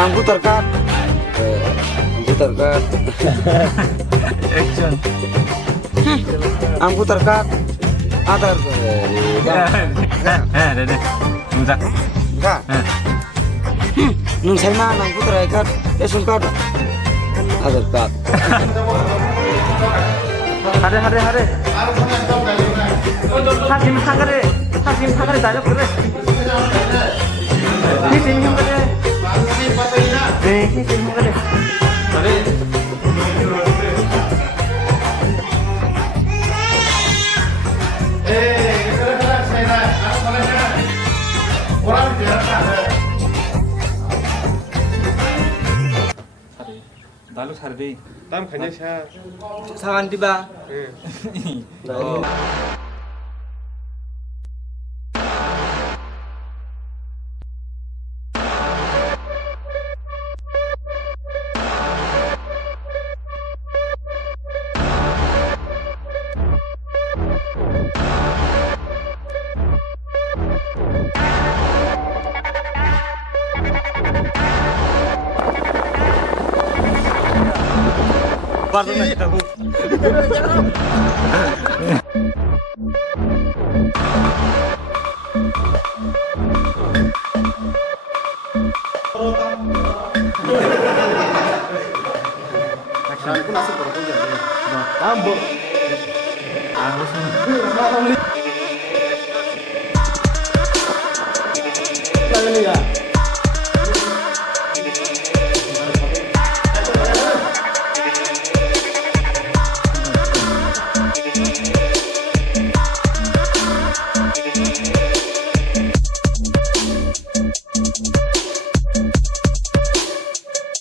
Ang putar cut. Putar cut. Action. Ang putar cut. Atar. Dede. Muzak. Enggak. Nung saya mana ang putar cut. Esung cut. Atar cut. Hare. 사심 사가래 다져 그래. 희심 형 그래. 네, 희심 형 그래. 나로 살베. 다음 간야샤. Sawan tiba. 바로 나있다고. Aku nasib berapa ya? Ambok. Ini ya.